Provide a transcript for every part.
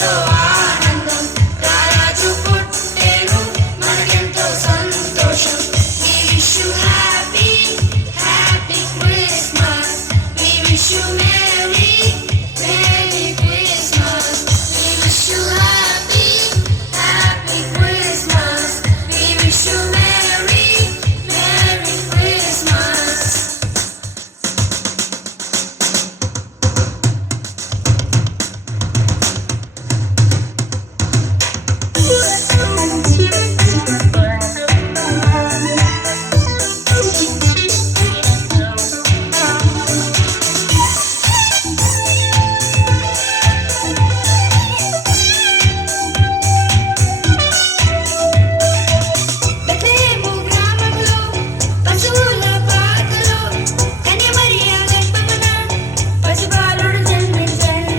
మనకెంతో ఆనందం, రారాజు పుట్టెను మనకెంతో సంతోషం. We wish you happy, happy Christmas. We wish you merry, merry Christmas. We wish you happy, happy Christmas. We wish you merry, merry Christmas. Bethlehem గ్రామంలో పశువుల పాకలో కన్యమరియ గర్భమున పసిబాలుడు జన్మించెను.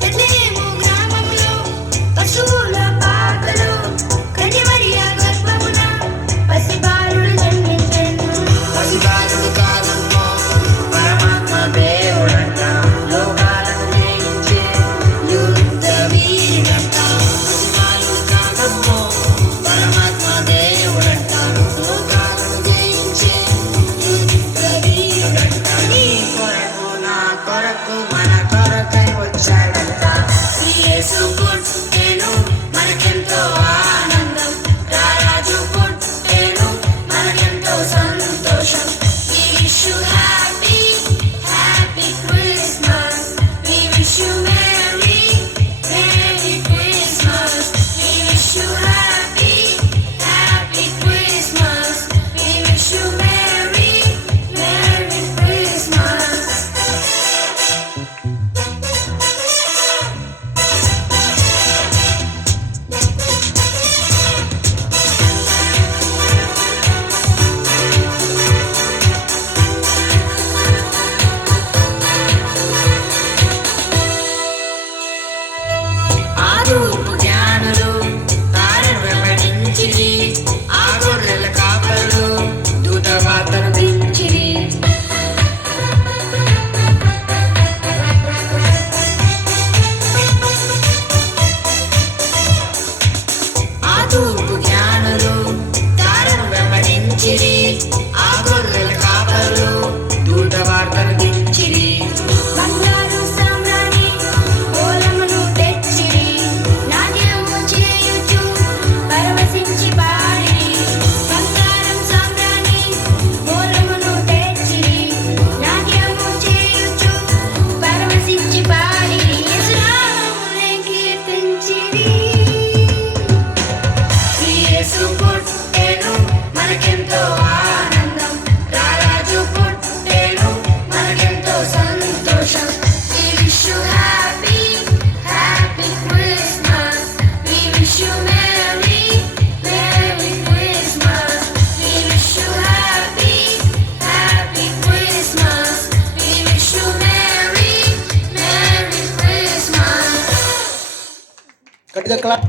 బెత్లెహేము గ్రామంలో పశువుల పాకలో కన్యమరియ గర్భమున పసిబాలుడు జన్మించెను. పసిబాలుడు కాదమ్మో పరమాత్మ దేవుడంట, లోకాలను జయించే యుద్ధ వీరుడంట. పసిబాలుడు కాదమ్మో పరమాత్మ దేవుడంట, లోకాలను జయించే యుద్ధ వీరుడంట. నీ కొరకు నా కొరకు మన కొరకై వచ్చాడంట. ఈ యేసు పుట్టెను మనకెంతో ఆనందం, రారాజు పుట్టెను మనకెంతో సంతోషం. We wish you happy, happy Christmas. We wish you merry, merry Christmas. We wish you happy, happy Christmas. We wish you merry, merry Christmas. ఆదూపు జ్ఞానులు తారను వెంబడించిరి, ఆ గొర్రెల కాపరులు దూత వార్తను దించిరి. ఆదూపు జ్ఞానులు తారను వెంబడించిరి, ఆ గొర్రెల కాపరులు దూత వార్తను దించిరి. బంగారు సామ్రాణి ఓలమును తెచ్చిరి, నాట్యము చేయుచు పరవశించి పాడిరి. బంగారం సామ్రాణి ఓలమును తెచ్చిరి, నాట్యము చేయుచు పరవశించి పాడిరి. యేసు నామమునే కీర్తించిరి. ఈ యేసు పుట్టెను మనకెంతో ఆనందం, రారాజు పుట్టెను మనకెంతో సంతోషం. We wish you happy, happy Christmas. We wish you merry, merry Christmas. We wish you happy, happy Christmas. We wish you merry, merry Christmas. గట్టిగా క్లాప్.